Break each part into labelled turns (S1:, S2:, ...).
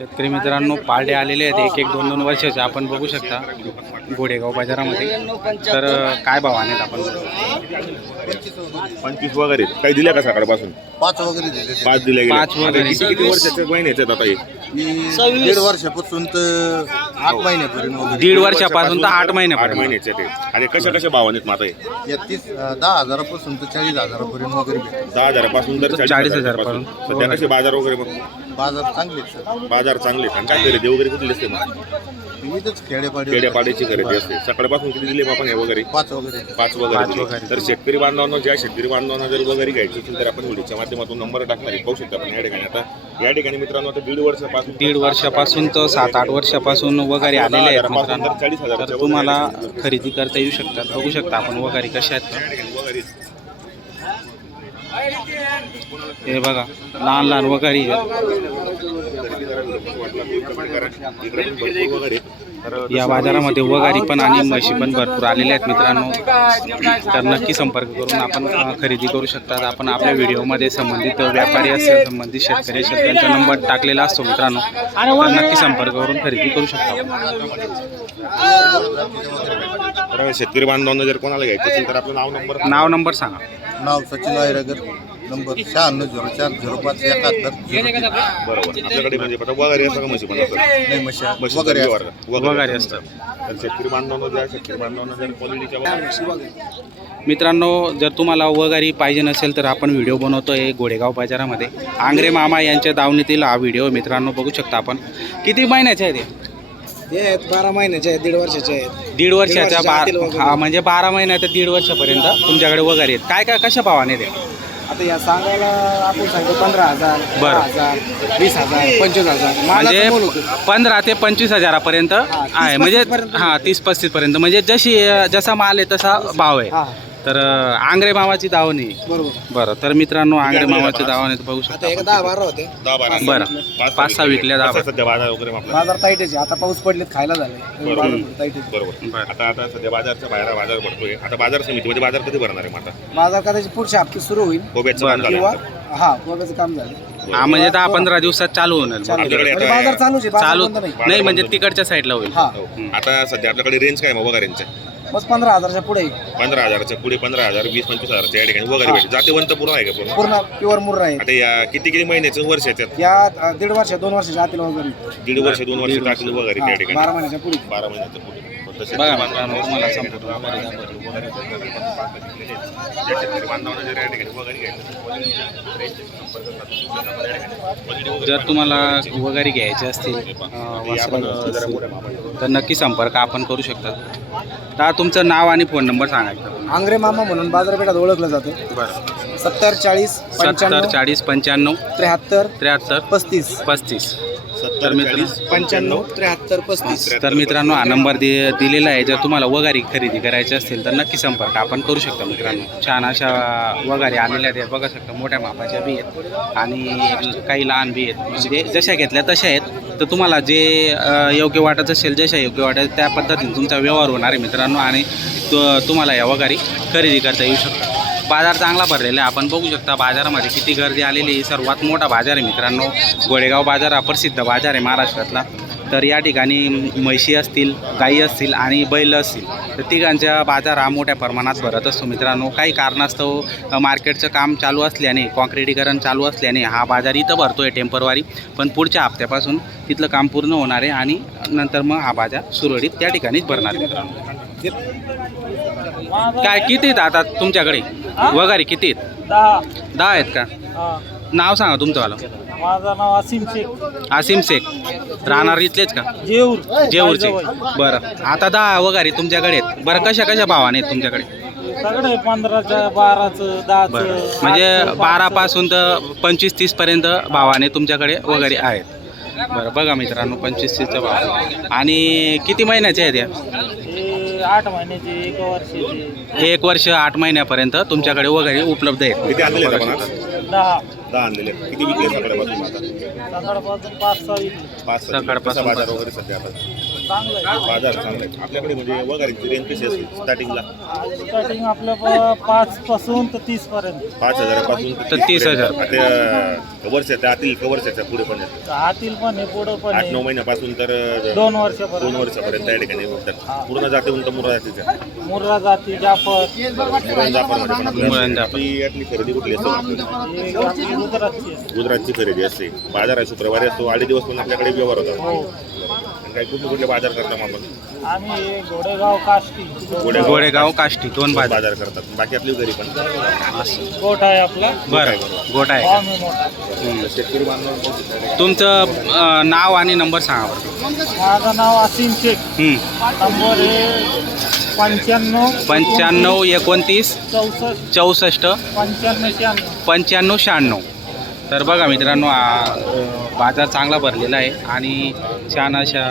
S1: शेतकरी मित्रांनो पारडे आलेले आहेत एक एक दोन दोन वर्षाचे. आपण बघू शकता गोडेगाव बाजारामध्ये. तर काय भाव आहेत आपण?
S2: पंचवीस वगैरे. काही दिल्या का सकाळपासून?
S3: पाच वगैरे दिले.
S2: पाच दिले गेले.
S1: पाच वगैरे.
S2: किती किती वर्षाचे महिन्याचे आहेत आता हे?
S3: मी दीड वर्षापासून तर आठ महिन्यापर्यंत वगैरे.
S1: दीड वर्षापासून तर आठ
S2: आठ
S1: महिन्यापर्यंत.
S2: महिन्याचे ते. आणि कशा कशा भावाने आहेत माता हे?
S3: या तीस अं, दहा हजारापासून तर चाळीस हजारापर्यंत वगैरे भेटतात.
S2: दहा हजारापासून तर
S1: चाळीस
S2: हजारापासून. सध्या कसे बाजार वगैरे मग?
S3: बाजार चांगले आहेत सर.
S2: बाजार चांगले आहेत. आणि काय खरेदी वगैरे कुठली असते मग?
S3: खेडेपाडी
S2: खेड्यापाड्याची खरेदी असते. सकाळपासून किती दिले आपण हे वगैरे?
S3: पाच वगैरे.
S2: पाच
S1: पाच
S2: वगैरे. तर शेतकरी बांधवांना ज्या शेतकरी बांधवांना जर वगैरे घ्यायची असेल तर आपण व्हिडिओच्या माध्यमातून नंबर टाकणार आहे पाहू शकता आपण या ठिकाणी. आता या ठिकाणी मित्रांनो आता दीड वर्षापासून
S1: दीड वर्षापासून तर सात आठ वर्षापासून वगैरे आलेले आहेत मित्रांनो.
S2: चाळीस हजार
S1: तर तुम्हाला खरेदी करता येऊ शकतात. बघू शकता आपण वगैरे कशा आहेत. हे बघा लहान लहान वगैरे या बाजारामध्ये वगारी पण आणि म्हशी पण भरपूर आलेल्या आहेत मित्रांनो. तर नक्की संपर्क करून आपण खरेदी करू शकतात. आपण आपल्या व्हिडिओमध्ये संबंधित व्यापारी असेल संबंधित शेतकरी असेल त्यांचा नंबर टाकलेला असतो मित्रांनो. तर नक्की संपर्क करून खरेदी करू शकता
S2: शेतकरी बांधवांना जर कोणाला घ्यायचं असेल तर आपलं नाव नंबर
S1: नाव नंबर सांगा.
S3: नाव सचिन नंबर शहाण्णव झिरो चार झिरो पाच एकाहत्तर.
S2: बरोबर. आपल्याकडे म्हणजे आता वगैरे असं का म्हशी पण असतात
S3: नाही मशा
S2: म्हशी
S3: वगैरे
S2: वगैरे
S3: असतात.
S2: वर्ग.
S1: वगैरे असतात.
S2: तर शेतकरी बांधवांना ज्या शेतकरी बांधवांना जर क्वालिटीच्या
S1: मित्रांनो जर तुम्हाला वगारी पाहिजे नसेल तर आपण व्हिडिओ बनवतो आहे गोडेगाव बाजारामध्ये. आंग्रे मामा यांच्या दावणीतील हा व्हिडिओ मित्रांनो बघू शकता आपण. किती महिन्याचे आहे ते
S4: हे आहेत बारा महिन्याचे आहेत दीड वर्षाचे आहेत.
S1: दीड वर्षाच्या
S4: वर्षाच्या आतील
S1: बा
S4: वगैरे.
S1: हा म्हणजे बारा महिन्या ते दीड वर्षापर्यंत तुमच्याकडे वगैरे आहेत. काय काय कशा भावाने ते
S4: आता या सांगायला आपण सांगतो पंधरा हजार
S1: बरं.
S4: दहा हजार वीस हजार पंचवीस हजार
S1: म्हणजे
S4: मालाचं मोल होतं.
S1: पंधरा ते पंचवीस हजारापर्यंत
S4: तीस
S1: आहे म्हणजे
S4: पस्तीसपर्यंत.
S1: हां तीस पस्तीस पर्यंत म्हणजे जशी जसा माल आहे तसा भाव आहे
S4: हा
S1: तर आंग्रे मामाची दावणी
S4: बरोबर.
S1: बरं तर मित्रांनो आंग्रे मामाची दावणी बघू शकता
S4: आता एक दहा बारा होते.
S2: दहा बारा.
S1: बरं. पाच सहा विकल्या दहा
S2: सध्या बाजार वगैरे आपला.
S4: बाजार ताईटच आहे. आता पाऊस पडलेत खायला झाले.
S2: बरोबर.
S4: बाजार ताईटच आहे.
S2: बरोबर.
S1: बरं.
S2: आता आता सध्या बाजारच्या बाहेर बाजार भरतोय आता बाजार समितीमध्ये बाजार कधी भरणार आहे आता?
S4: बाजार कदाचित पुढच्या हप्ते सुरू होईल.
S2: कोब्याचं काम झालं
S4: किंवा
S2: आता.
S4: हा कोब्याचं काम झालं.
S1: हा म्हणजे दहा पंधरा दिवसात चालू होणार.
S4: चालू
S2: आपल्याकडे
S4: म्हणजे
S2: आता-
S4: बाजार चालूच आहे बाजार
S1: चालू
S4: बंद नाही.
S1: नाही म्हणजे तिकडच्या साईडला होईल.
S4: हा.
S2: हो. आता सध्या आपल्याकडे रेंज काय मग वगैरेंचं?
S4: बस पंधरा हजारच्या पुढे.
S2: पंधरा हजाराच्या पुढे पंधरा हजार वीस पंचवीस हजारच्या या ठिकाणी वगैरे. भेटेल जातेवंत पूर्ण आहे का पूर्ण?
S4: पूर्ण प्युअर मुर्रा आहे.
S2: आता या किती किती महिन्याचं वर्ष
S4: या अ, दीड वर्ष दोन वर्षाच्या आतील वगैरे.
S2: दीड वर्ष दोन वर्ष टाकलं वगैरे त्या ठिकाणी.
S4: बारा महिन्याच्या पुढे.
S2: बारा महिन्याचं पुढे.
S1: बघा मित्रांनो, संपूर्ण
S2: वगैरे
S1: दाखवतो.
S2: जर
S1: तुम्हाला वगैरे घ्यायचे असतील तर नक्की संपर्क आपण करू शकता तर तुमचं नाव आणि फोन नंबर सांगायचं
S4: आंग्रे मामा म्हणून बाजारपेठात ओळखलं जातं
S1: बरं
S4: सत्तर चाळीस
S1: सत्तर चाळीस पंच्याण्णव
S4: त्र्याहत्तर
S1: त्र्याहत्तर
S4: पस्तीस
S1: पस्तीस
S2: सत्तर
S1: तर मित्र
S2: चाळीस
S4: पंच्याण्णव त्र्याहत्तर पस्तीस.
S1: तर मित्रांनो हा नंबर दि दिलेला आहे. जर तुम्हाला वगारी खरेदी करायची असेल तर नक्की संपर्क आपण करू शकता मित्रांनो. छान अशा वगारी आलेल्या आहेत. बघा शकता मोठ्या मापाच्या बी आहेत. आणि काही लहान बी आहेत. म्हणजे जशा घेतल्या तशा आहेत. तर तुम्हाला जे योग्य वाटत असेल जशा योग्य वाटत त्या पद्धतीने तुमचा व्यवहार होणार आहे मित्रांनो. आणि तो- तुम्हाला या वगारी खरेदी करता येऊ शकता बाजार चांगला भरलेला आहे. आपण बघू शकता बाजारामध्ये किती गर्दी आलेली आहे. सर्वात मोठा बाजार आहे मित्रांनो. गोडेगाव बाजार हा प्रसिद्ध बाजार आहे महाराष्ट्रातला. तर या ठिकाणी म्हशी असतील गाई असतील आणि बैल असतील तर तिघांचा बाजार हा मोठ्या प्रमाणात भरत असतो मित्रांनो. काही कारणास्तव मार्केटचं काम चालू असल्याने कॉन्क्रिटीकरण चालू असल्याने हा बाजार इथं भरतो आहे टेम्परवारी. पण पुढच्या हप्त्यापासून तिथलं काम पूर्ण होणार आहे आणि नंतर मग हा बाजार सुरळीत त्या ठिकाणीच भरणार आहे मित्रांनो. काय किती आहेत आता तुमच्याकडे? वगैरे किती आहेत?
S5: दहा.
S1: दहा आहेत का?
S5: हा.
S1: नाव सांगा तुमचं वाला.
S5: माझं नाव असीम शेख.
S1: आसिम शेख. राहणार इथलेच का?
S5: जेऊर.
S1: जेऊरचे. बरं. आता दहा वगैरे तुमच्याकडे आहेत. बरं कशा कशा भावाने आहेत तुमच्याकडे?
S5: सगळे पंधराचं बाराचं दहाचं
S1: बरं. म्हणजे
S5: आठचं,
S1: बारापासून तर पंचवीस तीसपर्यंत भावाने तुमच्याकडे वगैरे आहेत. बरं बघा मित्रांनो पंचवीस तीसचा भाव आणि किती महिन्याचे आहेत या?
S5: हे आठ महिन्याचे एक वर्षाचे
S1: एक वर्ष आठ महिन्यापर्यंत तुमच्याकडे वगैरे उपलब्ध आहेत
S2: किती आणलेले आहेत आपण आज?
S5: दहा
S2: दहा आणलेले आहेत. किती विकले सकाळपासून आता
S5: सकाळपासून पाच सहा विकले
S2: पाच सहा.
S1: सकाळपासून
S2: कसा बाजार
S1: पाच.
S2: वगैरे सध्या आता बाजार चांगला आहे. आपल्याकडे म्हणजे वगैरे रेंज कशी असते स्टार्टिंगला
S5: स्टार्टिंग आपलं पाच पासून तर तीस पर्यंत.
S2: पाच हजारापासून
S1: तर तीस हजार.
S2: त्या वर्षाच्या आतील का वर्षाच्या पुढे पण. आहे.
S5: आतील पण आहे पुढं पण
S2: आठ नऊ महिन्यापासून तर
S5: दोन
S2: दोन
S5: वर्षापर्यंत.
S2: वर्षापर्यंत त्या ठिकाणी पूर्ण जातीहून तर मुरा जातीच्या.
S5: मुर्रा जाती जाफर.
S2: मुरण जाफरमध्ये पण आपल्याला
S1: मुरण जाफर.
S2: ती यातली खरेदी कुठली असते
S5: ही आपली गुजरातची आहे.
S2: गुजरातची खरेदी असते बाजार आहे शुक्रवारी असतो अडीच दिवस पण आपल्याकडे व्यवहार होतात. काही कुठले कुठले बाजार करता आपण?
S5: आम्ही घोडेगाव काष्टी.
S2: गोडेगाव
S1: गोडेगाव काष्टी दोन बाजार.
S2: बाजार करतात. बाकी आपली घरी पण?
S5: गोठ आहे आपला.
S1: बरं गोट आहे.
S5: फॉर्म आहे मोठा.
S1: हम्म.
S2: शेतकरी बांधव
S1: तुमचं अं, नाव आणि नंबर सांगा बरं.
S5: माझं नाव असीम शेख.
S1: हम्म.
S5: नंबर पंच्याण्णव
S1: पंच्याण्णव एकोणतीस
S5: चौसष्ट.
S1: चौसष्ट
S5: पंच्याण्णव शहाण्णव.
S1: पंच्याण्णव शहाण्णव. तर बघा मित्रांनो बाजार चांगला भरलेला आहे आणि छान अशा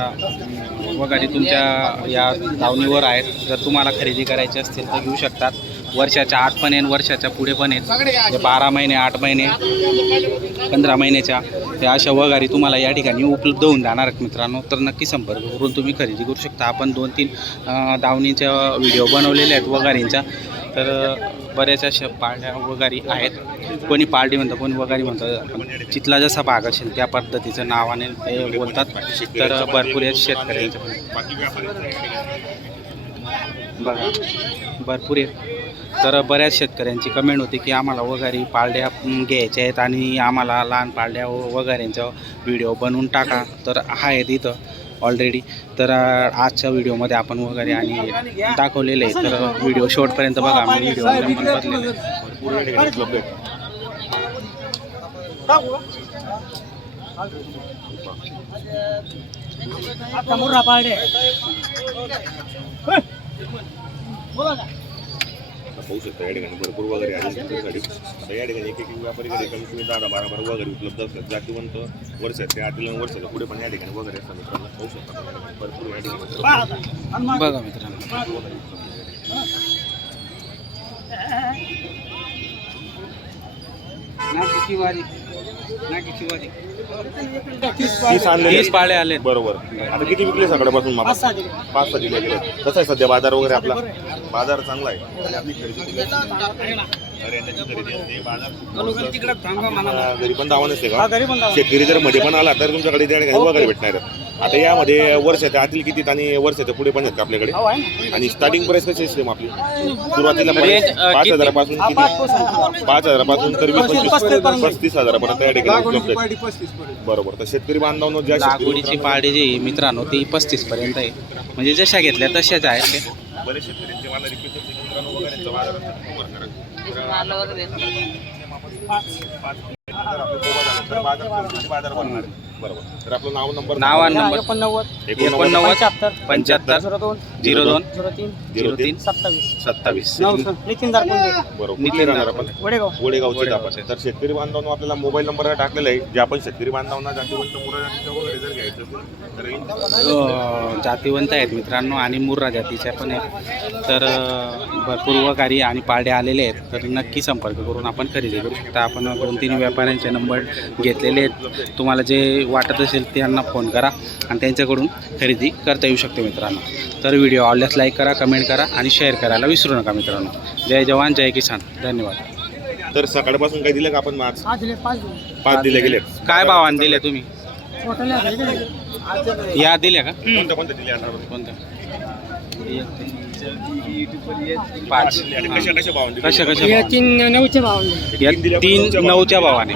S1: वगैरे तुमच्या या धावणीवर आहेत. जर तुम्हाला खरेदी करायची असतील तर घेऊ शकतात. वर्षाच्या आत पण आहे वर्षाच्या पुढे पण आहेत म्हणजे बारा महिने आठ महिने पंधरा महिन्याच्या या अशा वगारी तुम्हाला या ठिकाणी उपलब्ध होऊन जाणार मित्रांनो. तर नक्की संपर्क करून तुम्ही खरेदी करू शकता. आपण दोन तीन दावणींच्या दावणीच्या व्हिडिओ बनवलेले आहेत वगारींच्या तर बऱ्याच अशा पाळण्या वगारी आहेत. कोणी पार्टी म्हणतं कोणी वगारी म्हणतात पण जसा भाग असेल त्या पद्धतीचं नावाने ते बोलतात. तर भरपूर आहेत शेतकऱ्यांच्या. बघा भरपूर आहेत. तर बऱ्याच शेतकऱ्यांची कमेंट होती की आम्हाला वगैरे पाळड्या घ्यायच्या आहेत आणि आम्हाला लहान पाळड्या वगैरेंचा व्हिडिओ बनवून टाका. तर आहेत इथं ऑलरेडी तर आजच्या व्हिडिओमध्ये आपण वगैरे आणि दाखवलेले आहे तर व्हिडिओ शेवटपर्यंत बघा. आम्ही व्हिडिओ नंबर बदलेले आहेत.
S2: भरपूर या ठिकाणी उपलब्ध आहेत
S5: मुर्रा पाडे
S2: पाहू शकता. या ठिकाणी भरपूर वगैरे आले शेतकऱ्यांसाठी तर या ठिकाणी एक एक व्यापारीकडे कमी कमी दहा दहा बारा बारा वगैरे उपलब्ध असतात. जातीवंत वर्षाचे आतील आणि वर्षाच्या पुढे पण या ठिकाणी वगैरे असतात. मित्रांनो पाहू शकता. भरपूर या ठिकाणी
S1: बघा मित्रांनो.
S2: तीस आणलेले
S1: तीस पाळे आले.
S2: बरोबर. आता किती विकले सकाळपासून आपण? पाच सहा दिले गेले कसं आहे सध्या बाजार वगैरे आपला? बाजार चांगला आहे. आहे. घरी पण दावा नसते का? शेतकरी जर मध्ये पण आला तर तुमच्याकडे त्या ठिकाणी वगैरे भेटणार आहे. आता यामध्ये वर्षाच्या आतील किती आणि वर्षाच्या पुढे पण आहेत का आपल्याकडे? आणि स्टार्टिंग प्राइस कशी असते मग आपली? सुरुवातीला पाच? हजारापासून पाच हजारापासून तर वीस पस्तीस हजारापर्यंत या ठिकाणी उपलब्ध आहे बरोबर. तर शेतकरी बांधवांनो ज्या
S1: लागवडीची पाळी जी आहे मित्रांनो ती पस्तीस पर्यंत आहे. म्हणजे जशा घेतल्या तशाच आहेत. ते
S2: बरेच शेतकऱ्यांचे मला रिक्वेस्ट मित्रांनो वगैरे बाजार परिस्थिती बाजार बनणार बरोबर. तर आपलं नाव नंबर
S1: नाव आणि नंबर.
S5: एकोणनव्वद.
S1: एकोणनव्वद पंच्याहत्तर
S5: झिरो दोन
S1: झिरो दोन
S5: झिरो तीन
S1: झिरो तीन
S5: सत्तावीस.
S1: सत्तावीस.
S5: नितीन दारकुंडे.
S2: बरोबर. कुठले राहणार आपण?
S5: वडेगाव.
S2: वडेगावचे आपण. तर शेतकरी बांधवांनो आपल्याला मोबाईल नंबर टाकलेला आहे. जे आपण शेतकरी बांधवांना जातीवंत मुलं जातीचं वगैरे जर घ्यायचं असेल तर
S1: अ, जातीवंत आहेत मित्रांनो आणि मुर्रा जातीच्या पण आहेत. तर अ, भरपूर वगारी आणि पारडे आलेले आहेत. तर नक्की संपर्क करून आपण खरेदी करू शकता. आपण दोन तीन व्यापाऱ्यांचे नंबर घेतलेले आहेत. तुम्हाला जे वाटत असेल त्यांना फोन करा आणि त्यांच्याकडून खरेदी करता येऊ शकते मित्रांनो. तर व्हिडिओ आवडल्यास लाईक करा कमेंट करा आणि शेअर करायला विसरू नका मित्रांनो. जय जवान जय किसान. धन्यवाद.
S2: तर सकाळपासून काही दिलं का आपण आज?
S5: पाच दिले.
S2: गेले.
S1: काय भावाने दिले तुम्ही? या दिल्या का?
S2: कोणत्या कोणत्या दिले आता?
S1: कोणत्या? पाच.
S2: आणि कशा कशा भावाने दिले?
S1: कशा कशा
S5: तीन नऊचे भाव
S1: या तीन नऊच्या भावाने.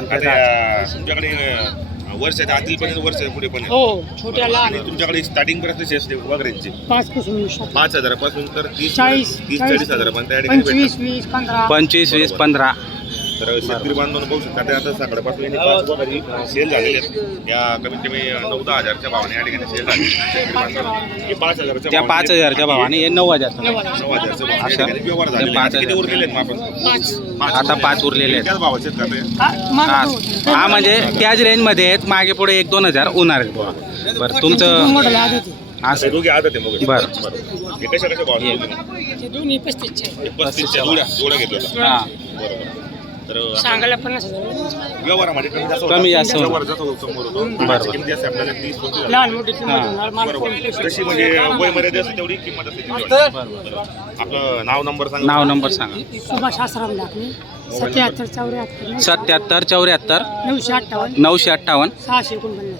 S2: तुमच्याकडे अं, वर्षाच्या आतील पण आहे, वर्षाच्या पुढे पण आहे.
S5: हो छोट्याला.
S2: आणि तुमच्याकडे स्टार्टिंग पर्यंत असते वगैरेची.
S5: पाच पासून
S2: पाच हजारापासून तर तीस
S5: चाळीस,
S2: तीस
S5: चाळीस
S2: चाळीस हजारापर्यंत त्या ठिकाणी
S5: पंचवीस. वीस पंधरा.
S1: पंचवीस वीस पंधरा.
S2: तर शेतकरी बांधवांना बघू शकता ते आता सकाळपासून यांनी पाच वगैरे सेल झालेले आहेत. या कमीत कमी नऊ दहा हजारच्या भावाने या ठिकाणी सेल झाले शेतकरी बांधवांना. हे पाच हजारच्या
S1: त्या पाच हजारच्या भावाने हे नऊ हजार
S2: नऊ हजारच्या भावाने या
S1: असं?
S2: ठिकाणी व्यवहार झालेले किती
S1: हजार.
S2: उरलेले आहेत मग आपण? पाच.
S1: आता पाच उरलेले आहेत.
S2: त्याच भावाचे आहेत का ते?
S1: हा हा म्हणजे त्याच रेंजमध्ये आहेत. मागे पुढे एक दोन हजार होणार आहेत बुवा. बरं तुमचं
S2: ते
S1: असं.
S2: दोघे आदत आहे मग.
S1: बरं.
S2: बरं. हे कशा कशा भावाने
S1: हे.
S2: हे पस्तीसच्या जोड्या जोड्या.
S1: हा.
S2: बरोबर.
S6: सांगायला पन्नास हजार
S2: व्यवहारामध्ये कमी जास्त
S1: कमी जास्त होतं.
S2: व्यवहार जास्त होतो, समोर होतो
S1: बरोबर.
S2: किंमत जास्त आहे, आपल्याला तीस पस्तीस
S6: लहान मोठी
S1: हा.
S6: किंमत होणार मला
S2: बरोबर
S6: कोण पैसे
S2: जशी म्हणजे वय मर्यादा असते तेवढी किंमत असते. बरोबर. आपलं नाव नंबर सांगा
S1: नाव नंबर सांगा
S6: सुभाष आसाराम दाखले सत्याहत्तर चौऱ्याहत्तर
S1: सत्याहत्तर चौऱ्याहत्तर
S6: नऊशे अठ्ठावन्न.
S1: नऊशे अठ्ठावन्न.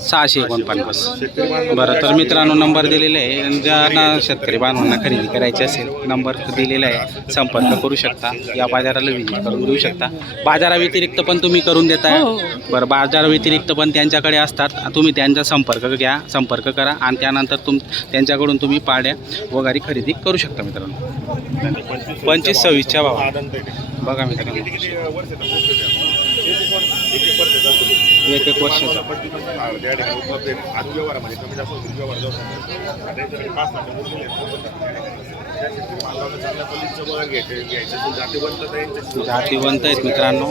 S6: सहाशे एकोणपन्नास.
S1: सहाशे बरं तर मित्रांनो नंबर दिलेला आहे. आणि ज्यांना शेतकरी बांधवांना खरेदी करायची असेल नंबर दिलेला आहे. संपर्क करू शकता. या बाजाराला विजिट करून देऊ शकता. बाजाराव्यतिरिक्त पण तुम्ही करून देताय.
S6: हो,
S1: बरं बाजाराव्यतिरिक्त पण त्यांच्याकडे असतात. तुम्ही त्यांचा संपर्क घ्या संपर्क करा. आणि त्यानंतर तुम त्यांच्याकडून तुम्ही पाड्या वगैरे खरेदी करू शकता मित्रांनो. पंचवीस सव्वीसच्या भावा. बघा मित्रांनो.
S2: एक एक वर्ष-
S1: वर्षाचा जातीवंत आहेत मित्रांनो.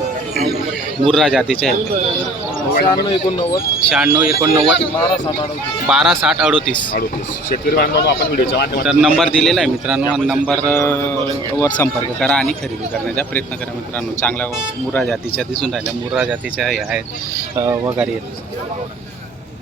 S1: मुर्रा जातीचे आहेत.
S4: शहाण्णव एकोणनव्वद.
S1: शहाण्णव एकोणनव्वद.
S4: बारा सात अडतीस.
S1: बारा साठ अडोतीस.
S2: अडोतीस. शेतकरी बांधवांनो आपण व्हिडिओच्या
S1: तर
S2: माध्यमातून
S1: नंबर दिलेला आहे मित्रांनो. नंबर अ, वर संपर्क करा आणि खरेदी करण्याचा प्रयत्न करा मित्रांनो. चांगल्या मुर्रा जातीच्या दिसून राहिल्या. मुर्रा जातीच्या हे आहेत अ, वगैरे आहेत.